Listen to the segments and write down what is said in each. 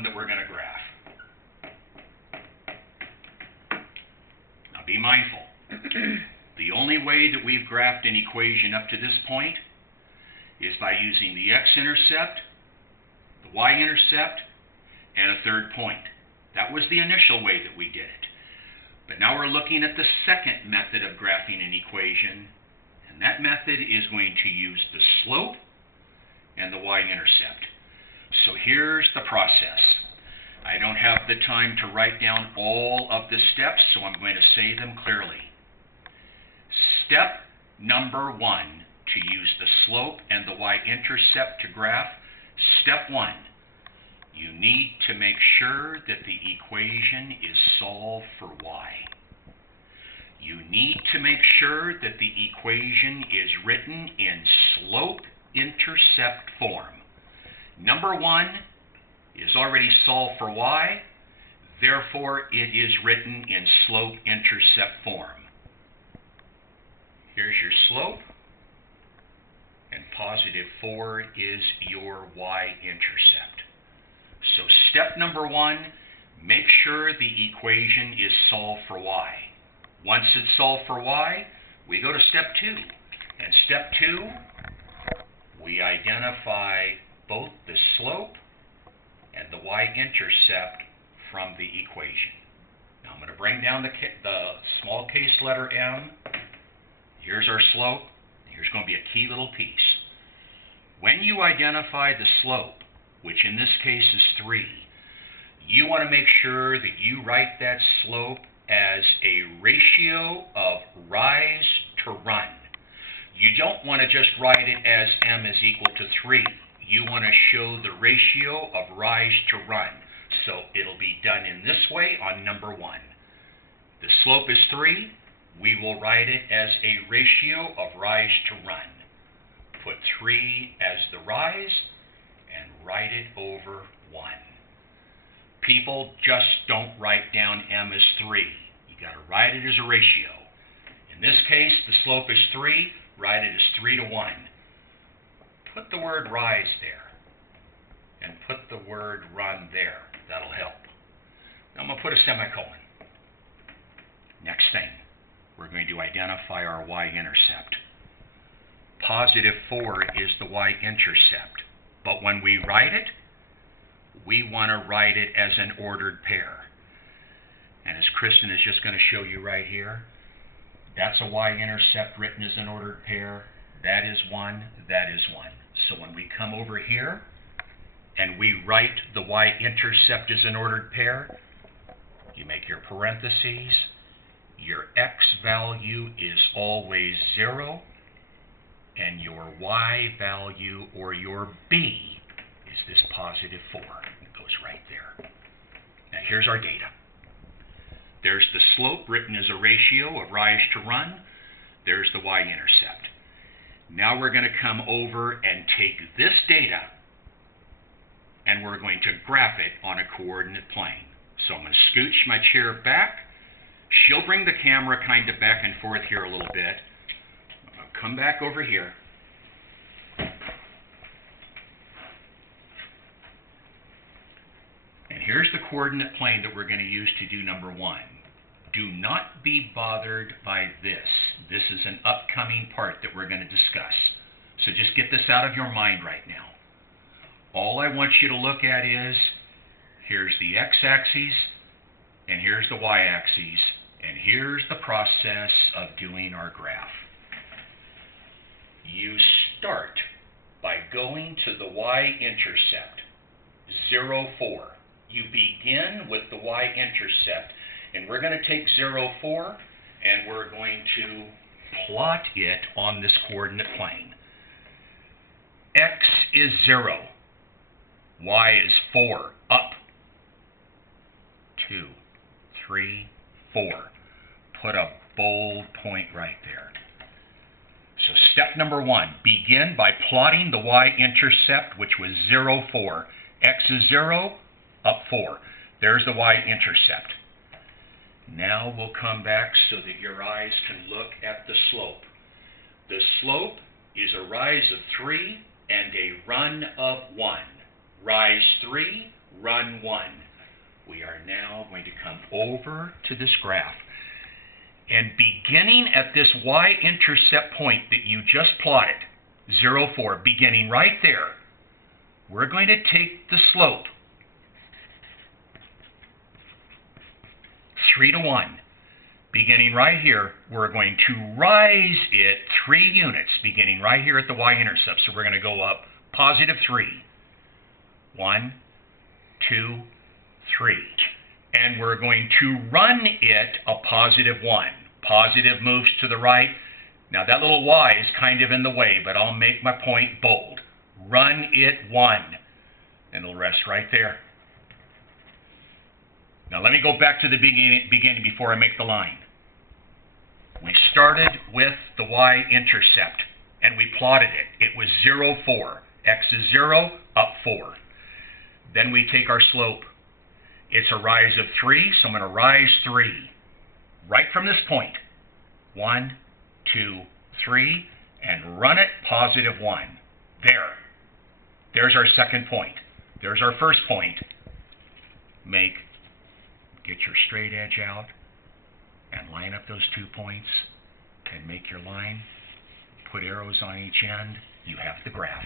one that we're going to graph. Now be mindful. The only way that we've graphed an equation up to this point is by using the x-intercept, the y-intercept, and a third point. That was the initial way that we did it. But now we're looking at the second method of graphing an equation, and that method is going to use the slope and the y-intercept. So here's the process. I don't have the time to write down all of the steps, so I'm going to say them clearly. Step number 1, to use the slope and the y-intercept to graph. Step 1, you need to make sure that the equation is solved for y. You need to make sure that the equation is written in slope-intercept form. Number 1 is already solved for y, therefore it is written in slope-intercept form. Here's your slope, and positive 4 is your y-intercept. So step number 1, make sure the equation is solved for y. Once it's solved for y, we go to step 2. And step 2, we identify both the slope and the y-intercept from the equation. Now I'm going to bring down the small case letter m. Here's our slope. Here's going to be a key little piece. When you identify the slope, which in this case is 3, you want to make sure that you write that slope as a ratio of rise to run. You don't want to just write it as m is equal to 3. You want to show the ratio of rise to run. So it'll be done in this way on number 1. The slope is 3. We will write it as a ratio of rise to run. Put 3 as the rise and write it over 1. People just don't write down m as 3. You got to write it as a ratio. In this case, the slope is 3. Write it as 3 to 1. Put the word rise there and put the word run there. That'll help. Now I'm going to put a semicolon. Next thing, we're going to identify our y-intercept. Positive 4 is the y-intercept, but when we write it, we want to write it as an ordered pair. And as Kristen is just going to show you right here, that's a y-intercept written as an ordered pair. That is 1, that is 1. So when we come over here and we write the y-intercept as an ordered pair, you make your parentheses. Your x value is always 0, and your y value, or your b, is this positive 4. It goes right there. Now here's our data. There's the slope written as a ratio of rise to run. There's the y-intercept. Now we're going to come over and take this data and we're going to graph it on a coordinate plane. So I'm going to scooch my chair back. She'll bring the camera kind of back and forth here a little bit. I'll come back over here. And here's the coordinate plane that we're going to use to do number 1. Do not be bothered by this. This is an upcoming part that we're going to discuss. So just get this out of your mind right now. All I want you to look at is, here's the x-axis, and here's the y-axis, and here's the process of doing our graph. You start by going to the y-intercept, 0, 4. You begin with the y-intercept, and we're going to take 0, 4, and we're going to plot it on this coordinate plane. X is 0. Y is 4, up. 2, 3, 4. Put a bold point right there. So step number 1, begin by plotting the y-intercept, which was 0, 4. X is 0, up 4. There's the y-intercept. Now we'll come back so that your eyes can look at the slope. The slope is a rise of 3 and a run of 1. Rise 3, run 1. We are now going to come over to this graph. And beginning at this y-intercept point that you just plotted, 0, 4, beginning right there, we're going to take the slope, 3 to 1. Beginning right here, we're going to rise it 3 units, beginning right here at the y-intercept. So we're going to go up positive 3. 1, 2, 3. And we're going to run it a positive 1. Positive moves to the right. Now that little y is kind of in the way, but I'll make my point bold. Run it 1. And it'll rest right there. Now let me go back to the beginning before I make the line. We started with the y-intercept, and we plotted it. It was 0, 4. X is 0, up 4. Then we take our slope. It's a rise of 3, so I'm going to rise 3. Right from this point. 1, 2, 3, and run it positive 1. There. There's our second point. There's our first point. Get your straight edge out and line up those 2 points and make your line. Put arrows on each end. You have the graph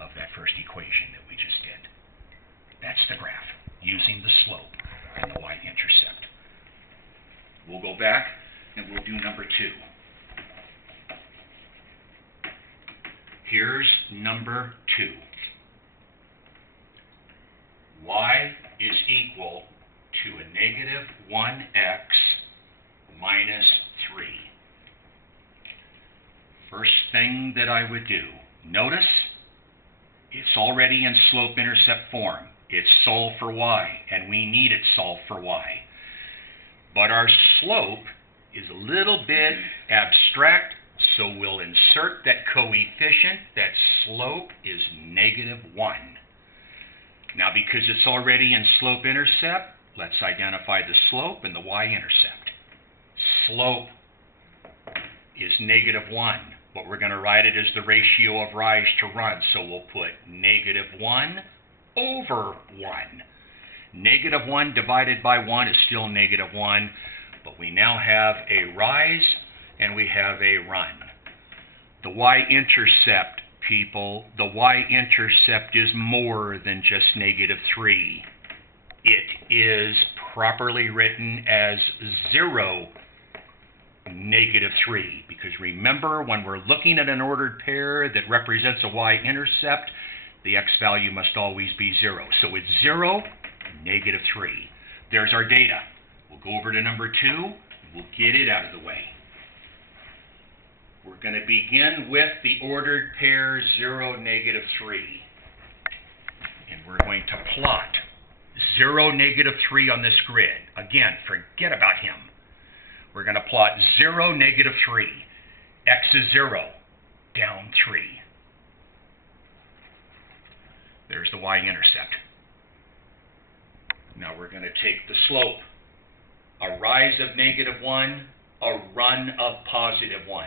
of that first equation that we just did. That's the graph using the slope and the y-intercept. We'll go back and we'll do number 2. Here's number 2. Y is equal to a negative 1x minus 3. First thing that I would do, notice it's already in slope-intercept form. It's solved for y, and we need it solved for y. But our slope is a little bit abstract, so we'll insert that coefficient. That slope is negative 1. Now, because it's already in slope-intercept, let's identify the slope and the y-intercept. Slope is negative 1, but we're going to write it as the ratio of rise to run, so we'll put negative 1 over 1. Negative 1 divided by 1 is still negative 1, but we now have a rise and we have a run. The y-intercept, people, the y-intercept is more than just negative 3. It is properly written as 0, negative 3. Because remember, when we're looking at an ordered pair that represents a y-intercept, the x value must always be 0. So it's 0, negative 3. There's our data. We'll go over to number 2. We'll get it out of the way. We're going to begin with the ordered pair 0, negative 3. And we're going to plot 0, negative 3 on this grid. Again, forget about him. We're going to plot 0, negative 3. X is 0, down 3. There's the y-intercept. Now we're going to take the slope. A rise of negative 1, a run of positive 1.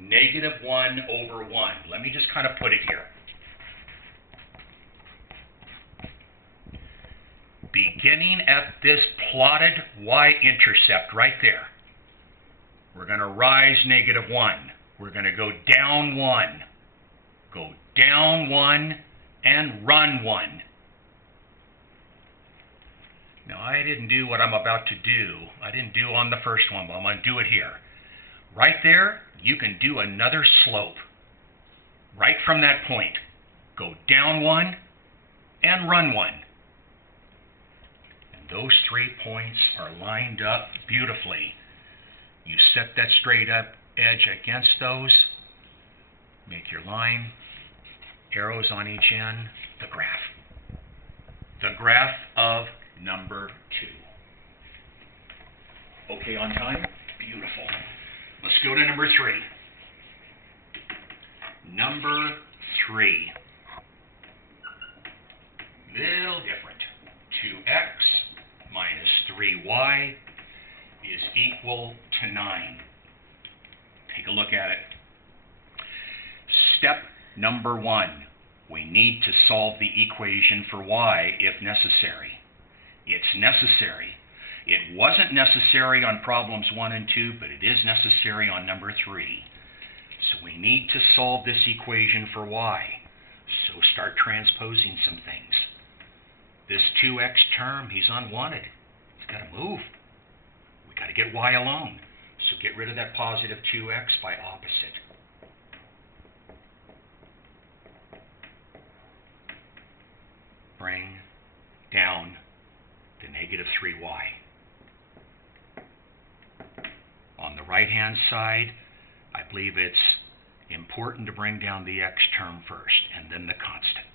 Negative 1 over 1. Let me just kind of put it here. Beginning at this plotted y-intercept right there, we're going to rise negative 1. We're going to go down 1. Go down 1 and run 1. Now, I didn't do what I'm about to do. I didn't do on the first one, but I'm going to do it here. Right there, you can do another slope. Right from that point, go down 1 and run 1. And those 3 points are lined up beautifully. You set that straight up edge against those, make your line, arrows on each end, the graph. The graph of number 2. Okay on time? Beautiful. Let's go to number 3. Number 3. Little different. 2x minus 3y is equal to 9. Take a look at it. Step number 1. We need to solve the equation for y if necessary. It's necessary. It wasn't necessary on problems 1 and 2, but it is necessary on number 3. So we need to solve this equation for y. So start transposing some things. This 2x term, he's unwanted. He's got to move. We got to get y alone. So get rid of that positive 2x by opposite. Bring down the negative 3y. On the right-hand side, I believe it's important to bring down the x term first, and then the constant.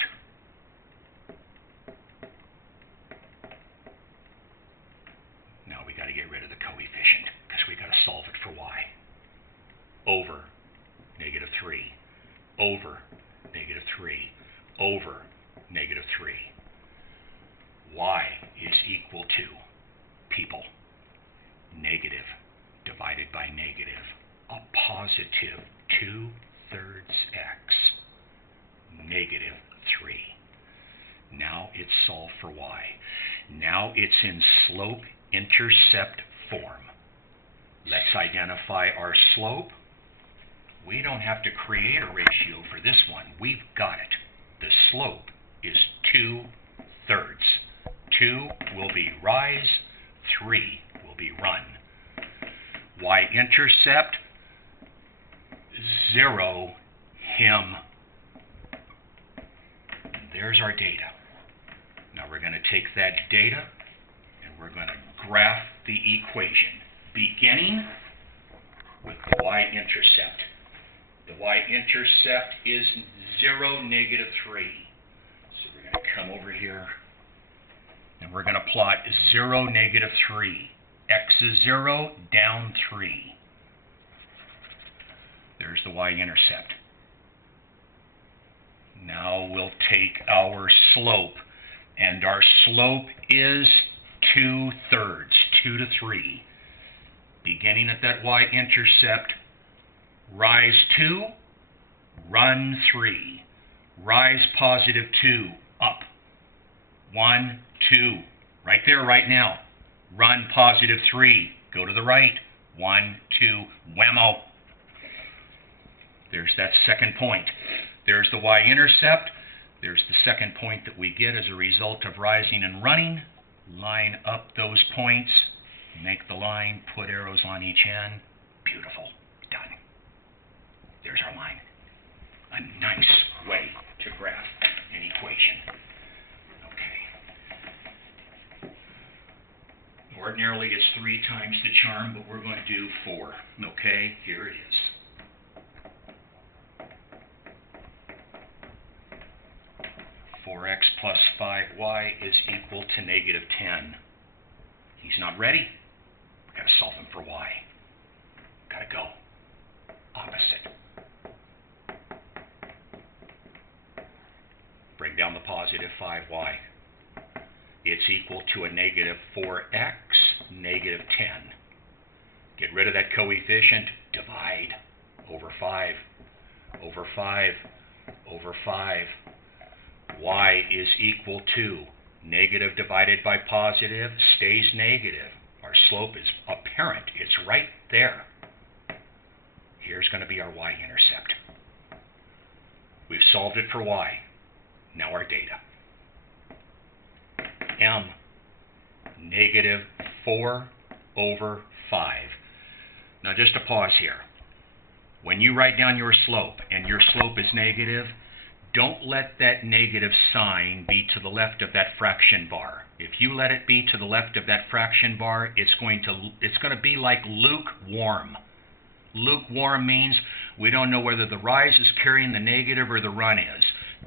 Now we got to get rid of the coefficient, because we got to solve it for y. Over negative 3, over negative 3, over negative 3. Y is equal to, people, negative divided by negative, a positive 2/3 x, negative 3. Now it's solved for y. Now it's in slope-intercept form. Let's identify our slope. We don't have to create a ratio for this one. We've got it. The slope is 2/3. 2 will be rise, 3 will be run. Y-intercept, 0, him. And there's our data. Now we're going to take that data and we're going to graph the equation, beginning with the y-intercept. The y-intercept is 0, negative 3. So we're going to come over here and we're going to plot 0, negative 3. X is 0, down 3. There's the y-intercept. Now we'll take our slope, and our slope is 2/3, 2 to 3. Beginning at that y-intercept, rise 2, run 3. Rise positive 2, up. 1, 2, right there, right now. Run positive 3, go to the right. 1, 2, whammo. There's that second point. There's the y-intercept. There's the second point that we get as a result of rising and running. Line up those points, make the line, put arrows on each end. Beautiful, done. There's our line. A nice way to graph an equation. Ordinarily, it's 3 times the charm, but we're going to do 4. Okay, here it is. (4x plus 5y) is equal to negative 10. He's not ready. We've got to solve him for y. Got to go. Opposite. Bring down the positive 5y. It's equal to a negative 4x, negative 10. Get rid of that coefficient, divide, over 5, over 5, over 5. Y is equal to negative divided by positive stays negative. Our slope is apparent, it's right there. Here's going to be our y-intercept. We've solved it for y. Now our data. M, negative 4 over 5. Now just a pause here. When you write down your slope and your slope is negative, don't let that negative sign be to the left of that fraction bar. If you let it be to the left of that fraction bar, it's going to be like lukewarm. Lukewarm means we don't know whether the rise is carrying the negative or the run is.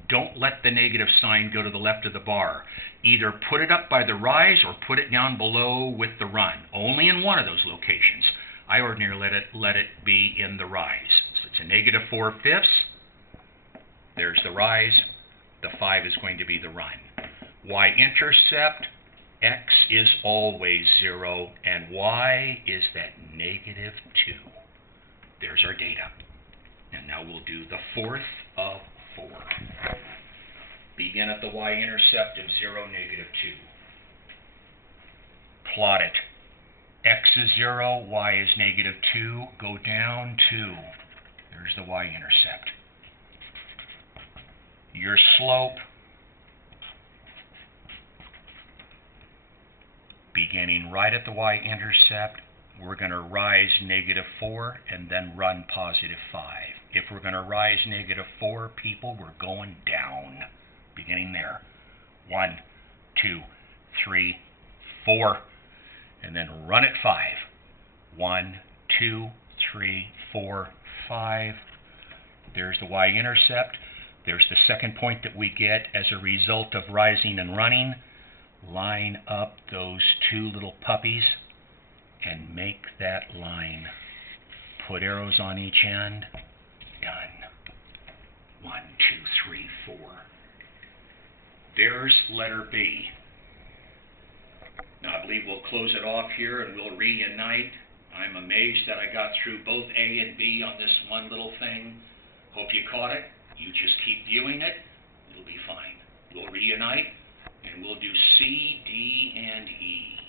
Don't let the negative sign go to the left of the bar. Either put it up by the rise or put it down below with the run. Only in one of those locations. I ordinarily let it be in the rise. So it's a negative 4/5. There's the rise. The 5 is going to be the run. Y-intercept, x is always 0, and y is that negative 2. There's our data. And now we'll do the fourth of 4. Begin at the y-intercept of 0, negative 2. Plot it. X is 0, y is negative 2. Go down 2. There's the y-intercept. Your slope, beginning right at the y-intercept, we're going to rise negative 4 and then run positive 5. If we're going to rise negative 4, people, we're going down. Beginning there. 1, 2, 3, 4. And then run at 5. 1, 2, 3, 4, 5. There's the y-intercept. There's the second point that we get as a result of rising and running. Line up those two little puppies and make that line. Put arrows on each end. Done. 1, 2, 3, 4. There's letter B. Now I believe we'll close it off here and we'll reunite. I'm amazed that I got through both A and B on this one little thing. Hope you caught it. You just keep viewing it. It'll be fine. We'll reunite and we'll do C, D, and E.